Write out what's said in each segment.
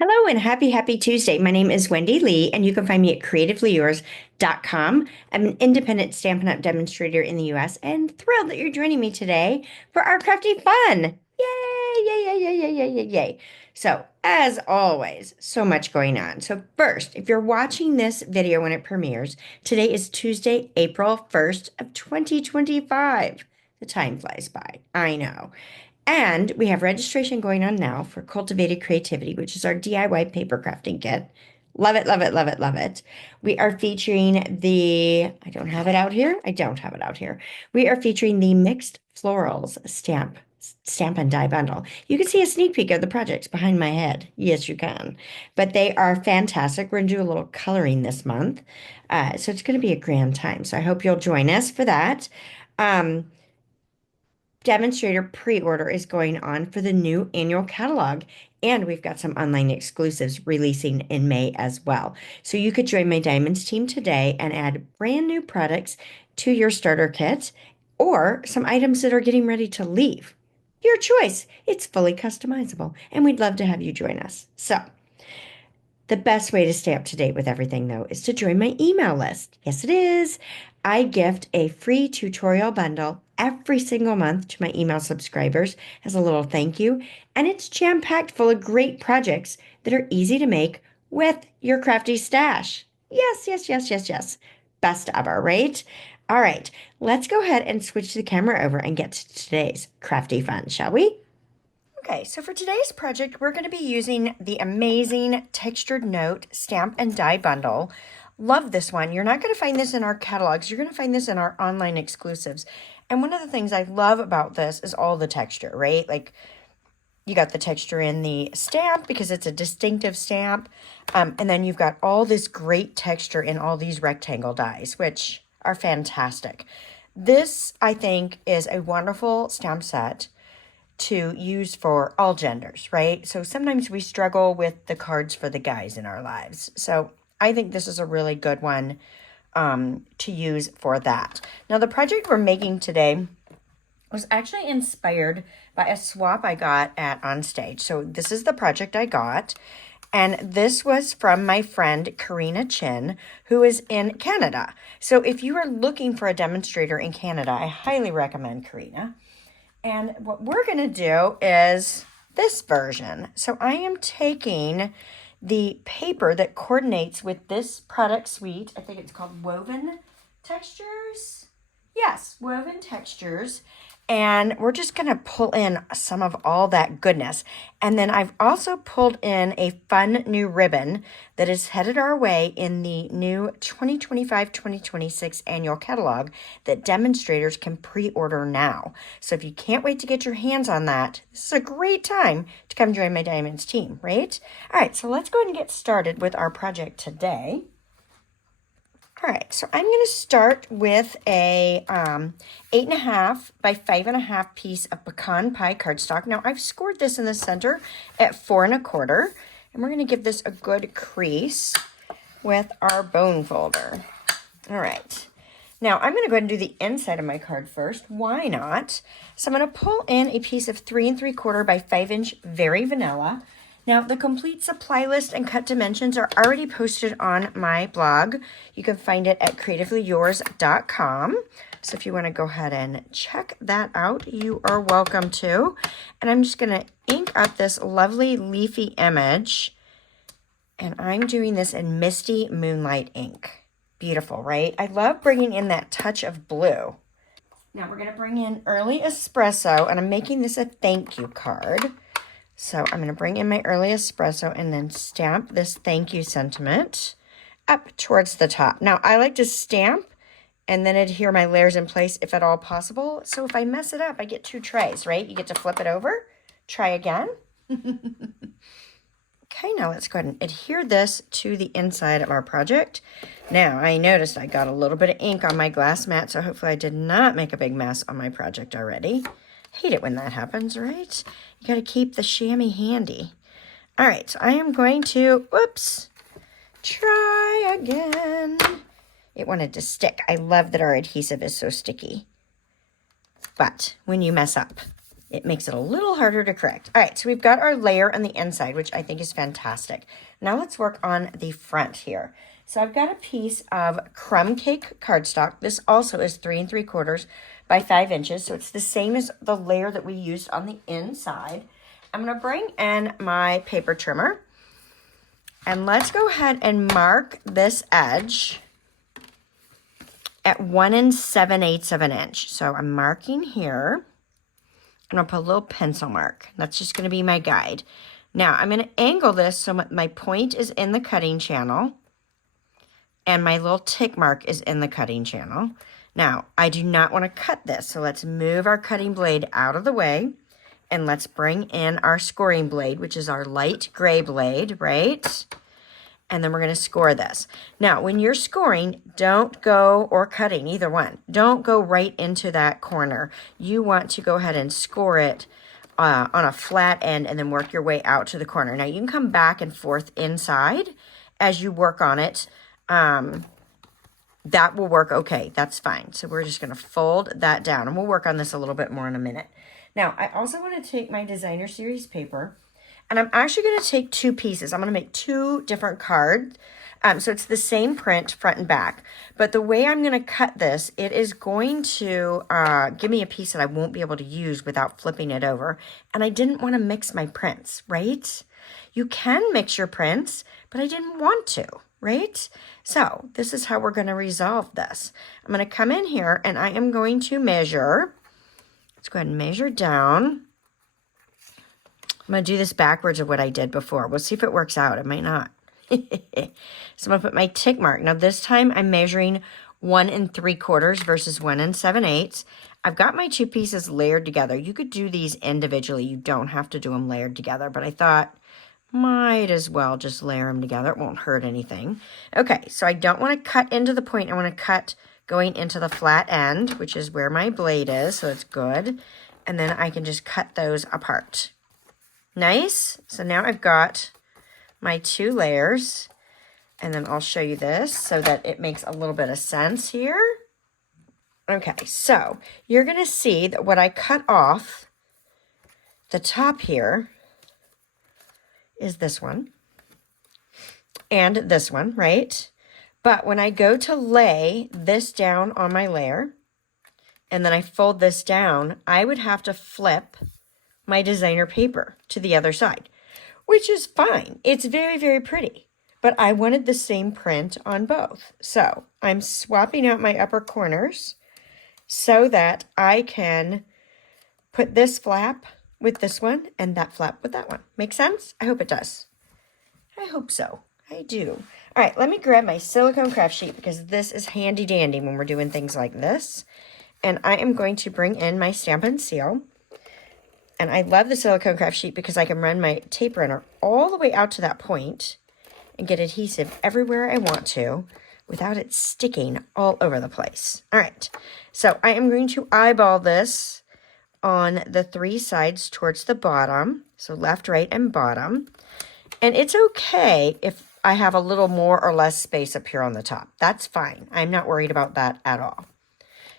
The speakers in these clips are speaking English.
Hello and happy Tuesday. My name is Wendy Lee, and you can find me at creativeleeyours.com. I'm an independent Stampin' Up! Demonstrator in the US and thrilled that you're joining me today for our crafty fun. Yay, yay, yay, yay, yay, yay, yay, yay. So, as always, so much going on. So, first, if you're watching this video when it premieres, today is Tuesday, April 1st of 2025. The time flies by. I know. And we have registration going on now for Cultivated Creativity, which is our DIY paper crafting kit. Love it, love it, love it, love it. We are featuring I don't have it out here. I don't have it out here. We are featuring the Mixed Florals stamp and die bundle. You can see a sneak peek of the projects behind my head. Yes, you can. But they are fantastic. We're going to do a little coloring this month. So it's going to be a grand time. So I hope you'll join us for that. Demonstrator pre-order is going on for the new annual catalog, and we've got some online exclusives releasing in May as well. So you could join my Diamonds team today and add brand new products to your starter kit or some items that are getting ready to leave. Your choice. It's fully customizable, and we'd love to have you join us. So, the best way to stay up to date with everything, though, is to join my email list. Yes, it is. I gift a free tutorial bundle every single month to my email subscribers as a little thank you, and it's jam-packed full of great projects that are easy to make with your crafty stash. Yes, yes, yes, yes, yes. Best ever, right? All right, let's go ahead and switch the camera over and get to today's crafty fun, shall we? Okay, so for today's project, we're going to be using the amazing Textured Note Stamp and Die Bundle. Love this one. You're not going to find this in our catalogs. You're going to find this in our online exclusives. And one of the things I love about this is all the texture, right? Like, you got the texture in the stamp because it's a distinctive stamp. And then you've got all this great texture in all these rectangle dies, which are fantastic. This, I think, is a wonderful stamp set to use for all genders, right? So sometimes we struggle with the cards for the guys in our lives. So I think this is a really good one to use for that. Now, the project we're making today was actually inspired by a swap I got at Onstage. So this is the project I got. And this was from my friend Karina Chin, who is in Canada. So if you are looking for a demonstrator in Canada, I highly recommend Karina. And what we're going to do is this version. So I am taking the paper that coordinates with this product suite. I think it's called Woven Textures. Yes, Woven Textures. And we're just going to pull in some of all that goodness. And then I've also pulled in a fun new ribbon that is headed our way in the new 2025-2026 annual catalog that demonstrators can pre-order now. So if you can't wait to get your hands on that, this is a great time to come join my Diamonds team, right? All right, so let's go ahead and get started with our project today. All right, so I'm going to start with a 8.5 by 5.5 piece of pecan pie cardstock. Now, I've scored this in the center at 4 1/4, and we're going to give this a good crease with our bone folder. All right, now I'm going to go ahead and do the inside of my card first. Why not? So I'm going to pull in a piece of 3 3/4 by 5-inch Very Vanilla. Now, the complete supply list and cut dimensions are already posted on my blog. You can find it at creativeleeyours.com. So if you want to go ahead and check that out, you are welcome to. And I'm just going to ink up this lovely leafy image. And I'm doing this in Misty Moonlight ink. Beautiful, right? I love bringing in that touch of blue. Now, we're going to bring in Early Espresso, and I'm making this a thank you card. So I'm going to bring in my Early Espresso and then stamp this thank you sentiment up towards the top. Now, I like to stamp and then adhere my layers in place if at all possible. So if I mess it up, I get 2 trays, right? You get to flip it over, try again. Okay, now let's go ahead and adhere this to the inside of our project. Now, I noticed I got a little bit of ink on my glass mat, so hopefully I did not make a big mess on my project already. Hate it when that happens, right? You got to keep the chamois handy. All right, so I am going to, whoops, try again. It wanted to stick. I love that our adhesive is so sticky. But when you mess up, it makes it a little harder to correct. All right, so we've got our layer on the inside, which I think is fantastic. Now let's work on the front here. So I've got a piece of crumb cake cardstock. This also is 3 3/4 by 5 inches. So it's the same as the layer that we used on the inside. I'm going to bring in my paper trimmer. And let's go ahead and mark this edge at 1 7/8 of an inch. So I'm marking here. And I'll put a little pencil mark. That's just going to be my guide. Now I'm going to angle this so my point is in the cutting channel. And my little tick mark is in the cutting channel. Now, I do not want to cut this, so let's move our cutting blade out of the way, and let's bring in our scoring blade, which is our light gray blade, right? And then we're going to score this. Now, when you're scoring, don't go, or cutting, either one, don't go right into that corner. You want to go ahead and score it on a flat end and then work your way out to the corner. Now, you can come back and forth inside as you work on it. That will work okay. That's fine. So we're just going to fold that down, and we'll work on this a little bit more in a minute. Now, I also want to take my designer series paper, and I'm actually going to take 2 pieces. I'm going to make 2 different cards. So it's the same print front and back, but the way I'm going to cut this, it is going to give me a piece that I won't be able to use without flipping it over. And I didn't want to mix my prints, right? You can mix your prints, but I didn't want to. Right? So this is how we're going to resolve this. I'm going to come in here and I am going to measure. Let's go ahead and measure down. I'm going to do this backwards of what I did before. We'll see if it works out. It might not. So I'm going to put my tick mark. Now this time I'm measuring 1 3/4 versus 1 7/8. I've got my 2 pieces layered together. You could do these individually. You don't have to do them layered together, but I thought might as well just layer them together. It won't hurt anything. Okay, so I don't want to cut into the point. I want to cut going into the flat end, which is where my blade is, so it's good. And then I can just cut those apart. Nice. So now I've got my 2 layers, and then I'll show you this so that it makes a little bit of sense here. Okay, so you're going to see that what I cut off the top here is this one and this one, right? But when I go to lay this down on my layer and then I fold this down, I would have to flip my designer paper to the other side, which is fine. It's very, very pretty, but I wanted the same print on both. So I'm swapping out my upper corners so that I can put this flap with this one and that flap with that one. Make sense? I hope it does. I hope so. I do. All right, let me grab my silicone craft sheet because this is handy dandy when we're doing things like this. And I am going to bring in my Stampin' seal. And I love the silicone craft sheet because I can run my tape runner all the way out to that point and get adhesive everywhere I want to without it sticking all over the place. All right, so I am going to eyeball this on the 3 sides towards the bottom. So left, right, and bottom. And it's okay if I have a little more or less space up here on the top. That's fine. I'm not worried about that at all.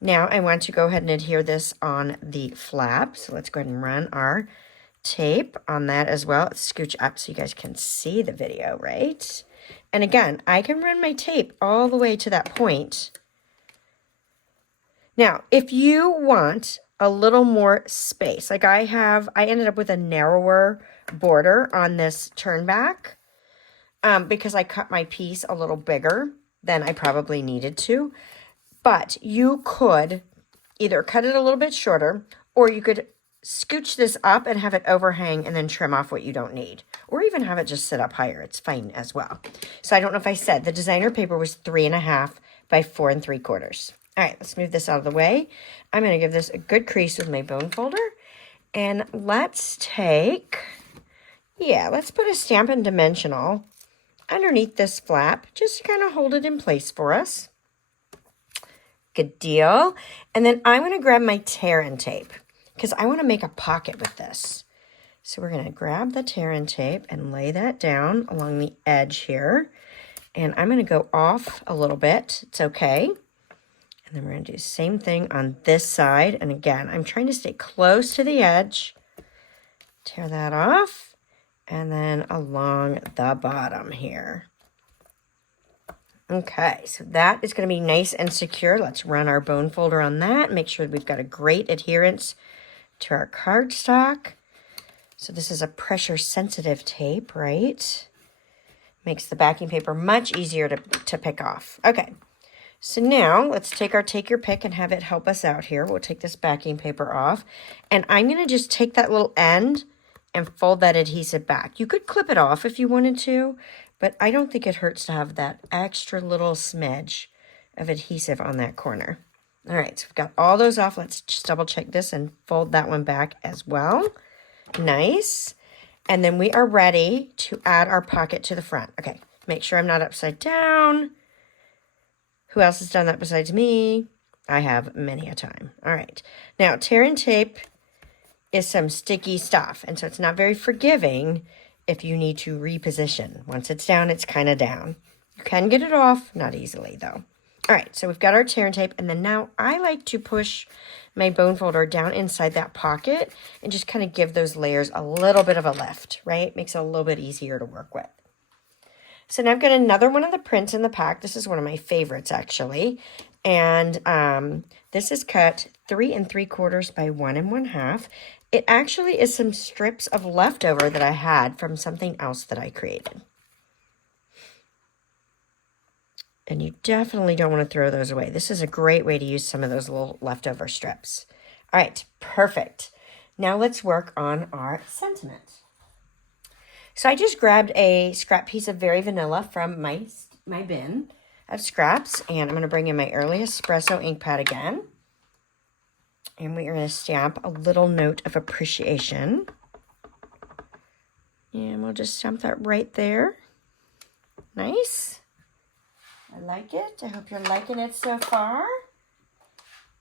Now I want to go ahead and adhere this on the flap. So let's go ahead and run our tape on that as well. Let's scooch up so you guys can see the video, right? And again, I can run my tape all the way to that point. Now, if you want a little more space, like I ended up with a narrower border on this turn back because I cut my piece a little bigger than I probably needed to. But you could either cut it a little bit shorter, or you could scooch this up and have it overhang and then trim off what you don't need, or even have it just sit up higher. It's fine as well. So I don't know if I said the designer paper was 3.5 by 4 3/4. All right, let's move this out of the way. I'm going to give this a good crease with my bone folder. And let's take, let's put a Stampin' Dimensional underneath this flap, just to kind of hold it in place for us. Good deal. And then I'm going to grab my tear-in tape because I want to make a pocket with this. So we're going to grab the tear-in tape and lay that down along the edge here. And I'm going to go off a little bit. It's okay. And then we're going to do the same thing on this side. And again, I'm trying to stay close to the edge. Tear that off. And then along the bottom here. Okay, so that is going to be nice and secure. Let's run our bone folder on that. Make sure we've got a great adherence to our cardstock. So this is a pressure sensitive tape, right? Makes the backing paper much easier to pick off. Okay. So now let's take our take your pick and have it help us out here. We'll take this backing paper off, and I'm going to just take that little end and fold that adhesive back. You could clip it off if you wanted to, but I don't think it hurts to have that extra little smidge of adhesive on that corner. All right, so we've got all those off. Let's just double check this and fold that one back as well. Nice. And then we are ready to add our pocket to the front. Okay, make sure I'm not upside down. Who else has done that besides me? I have many a time. All right. Now, tear and tape is some sticky stuff, and so it's not very forgiving if you need to reposition. Once it's down, it's kind of down. You can get it off, not easily though. All right, so we've got our tear and tape, and then now I like to push my bone folder down inside that pocket and just kind of give those layers a little bit of a lift, right? Makes it a little bit easier to work with. So now I've got another one of the prints in the pack. This is one of my favorites, actually. And this is cut 3 3/4 by 1 1/2. It actually is some strips of leftover that I had from something else that I created. And you definitely don't want to throw those away. This is a great way to use some of those little leftover strips. All right, perfect. Now let's work on our sentiment. So I just grabbed a scrap piece of Very Vanilla from my bin of scraps, and I'm going to bring in my early espresso ink pad again. And we are going to stamp a little note of appreciation. And we'll just stamp that right there. Nice. I like it. I hope you're liking it so far.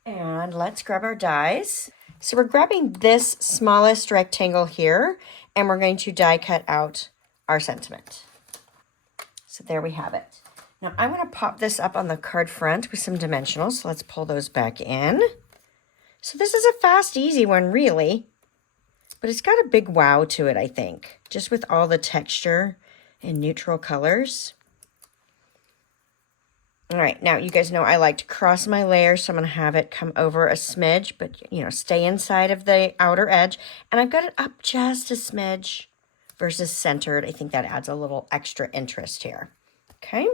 And let's grab our dies. So we're grabbing this smallest rectangle here, and we're going to die cut out our sentiment. So there we have it. Now I'm going to pop this up on the card front with some dimensionals. So let's pull those back in. So this is a fast, easy one, really. But it's got a big wow to it, I think. Just with all the texture and neutral colors. All right, now you guys know I like to cross my layers, so I'm going to have it come over a smidge, but, you know, stay inside of the outer edge. And I've got it up just a smidge versus centered. I think that adds a little extra interest here. Okay,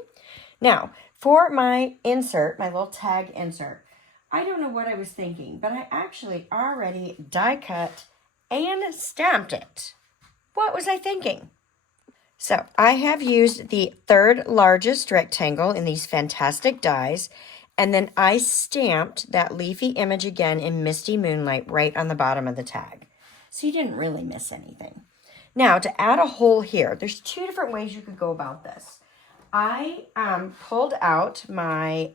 now for my insert, my little tag insert, I don't know what I was thinking, but I actually already die cut and stamped it. What was I thinking? So I have used the 3rd largest rectangle in these fantastic dies, and then I stamped that leafy image again in Misty Moonlight right on the bottom of the tag. So you didn't really miss anything. Now to add a hole here, there's 2 different ways you could go about this. I pulled out my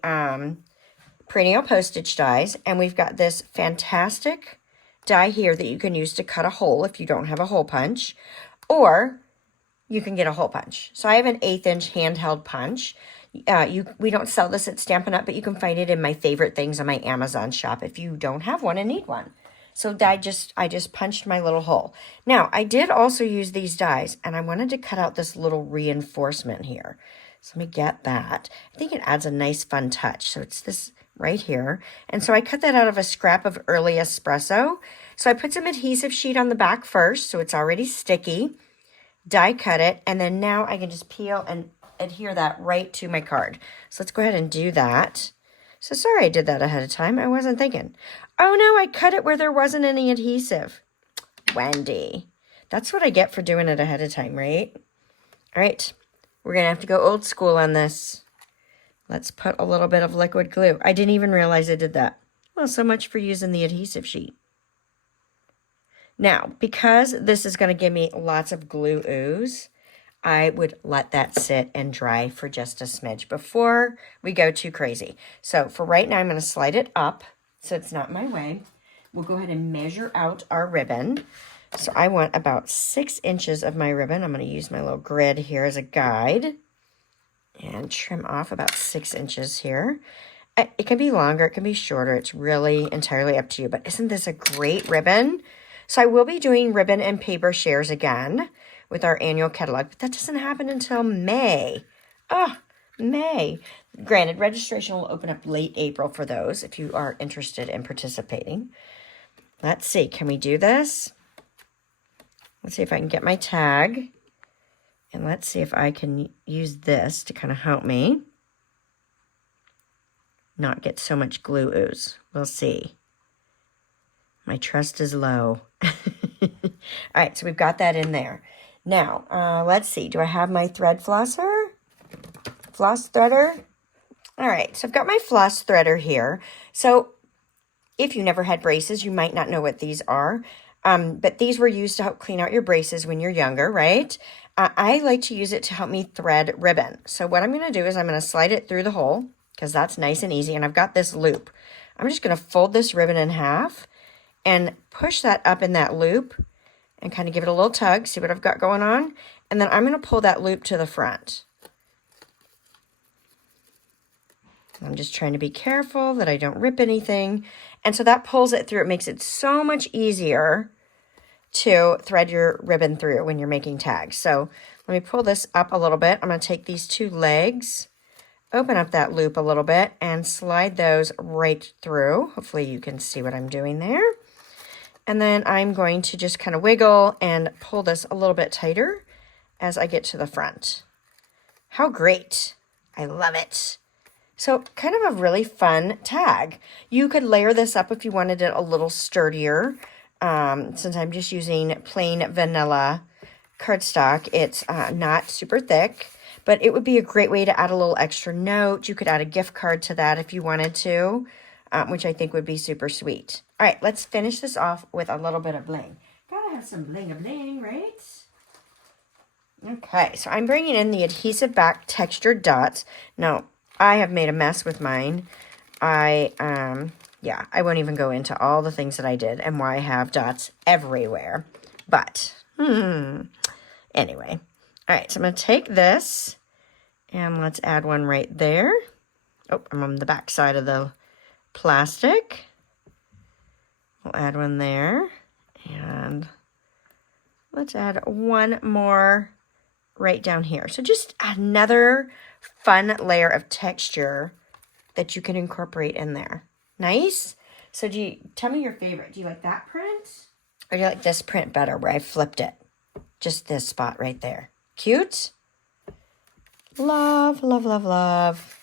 perennial postage dies, and we've got this fantastic die here that you can use to cut a hole if you don't have a hole punch, or you can get a hole punch. So I have an 1/8 inch handheld punch. We don't sell this at Stampin' Up, but you can find it in my favorite things on my Amazon shop if you don't have one and need one. So I just punched my little hole. Now, I did also use these dies, and I wanted to cut out this little reinforcement here. So let me get that. I think it adds a nice fun touch. So it's this right here. And so I cut that out of a scrap of early espresso. So I put some adhesive sheet on the back first, so it's already sticky. Die cut it, and then now I can just peel and adhere that right to my card. So let's go ahead and do that. So sorry I did that ahead of time. I wasn't thinking. Oh no, I cut it where there wasn't any adhesive. Wendy. That's what I get for doing it ahead of time, right? All right, we're going to have to go old school on this. Let's put a little bit of liquid glue. I didn't even realize I did that. Well, so much for using the adhesive sheet. Now, because this is going to give me lots of glue ooze, I would let that sit and dry for just a smidge before we go too crazy. So for right now, I'm going to slide it up so it's not in my way. We'll go ahead and measure out our ribbon. So I want about 6 inches of my ribbon. I'm going to use my little grid here as a guide and trim off about 6 inches here. It can be longer, it can be shorter. It's really entirely up to you. But isn't this a great ribbon? So I will be doing ribbon and paper shares again with our annual catalog, but that doesn't happen until May. Oh, May. Granted, registration will open up late April for those if you are interested in participating. Let's see, can we do this? Let's see if I can get my tag. And let's see if I can use this to kind of help me not get so much glue ooze. We'll see. My trust is low. All right, so we've got that in there. Now, let's see. Do I have my thread flosser? Floss threader? All right, so I've got my floss threader here. So if you never had braces, you might not know what these are. But these were used to help clean out your braces when you're younger, right? I like to use it to help me thread ribbon. So what I'm going to do is I'm going to slide it through the hole because that's nice and easy. And I've got this loop. I'm just going to fold this ribbon in half and push that up in that loop and kind of give it a little tug. See what I've got going on? And then I'm going to pull that loop to the front. I'm just trying to be careful that I don't rip anything. And so that pulls it through. It makes it so much easier to thread your ribbon through when you're making tags. So let me pull this up a little bit. I'm going to take these two legs, open up that loop a little bit, and slide those right through. Hopefully you can see what I'm doing there. And then I'm going to just kind of wiggle and pull this a little bit tighter as I get to the front. How great. I love it. So kind of a really fun tag. You could layer this up if you wanted it a little sturdier. Since I'm just using plain vanilla cardstock, it's not super thick, but it would be a great way to add a little extra note. You could add a gift card to that if you wanted to, which I think would be super sweet. All right, let's finish this off with a little bit of bling. Gotta have some bling-a-bling, right? Okay, so I'm bringing in the adhesive back textured dots. Now, I have made a mess with mine. Yeah, I won't even go into all the things that I did and why I have dots everywhere. But, anyway. All right, so I'm going to take this and let's add one right there. Oh, I'm on the back side of the plastic. We'll add one there. And let's add one more right down here. So just another fun layer of texture that you can incorporate in there. Nice. So tell me your favorite. Do you like that print? Or do you like this print better where I flipped it? Just this spot right there. Cute? Love, love, love, love.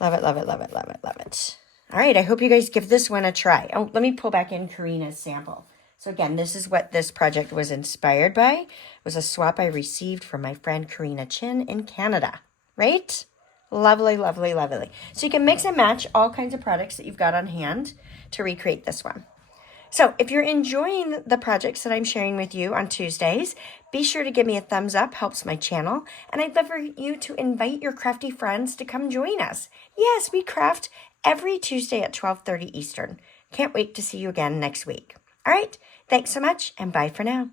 Love it, love it, love it, love it, love it. All right, I hope you guys give this one a try. Oh, let me pull back in Karina's sample. So again, this is what this project was inspired by. It was a swap I received from my friend Karina Chin in Canada, right? Lovely, lovely, lovely. So you can mix and match all kinds of products that you've got on hand to recreate this one. So if you're enjoying the projects that I'm sharing with you on Tuesdays, be sure to give me a thumbs up, helps my channel. And I'd love for you to invite your crafty friends to come join us. Yes, we craft every Tuesday at 12:30 Eastern. Can't wait to see you again next week. All right, thanks so much and bye for now.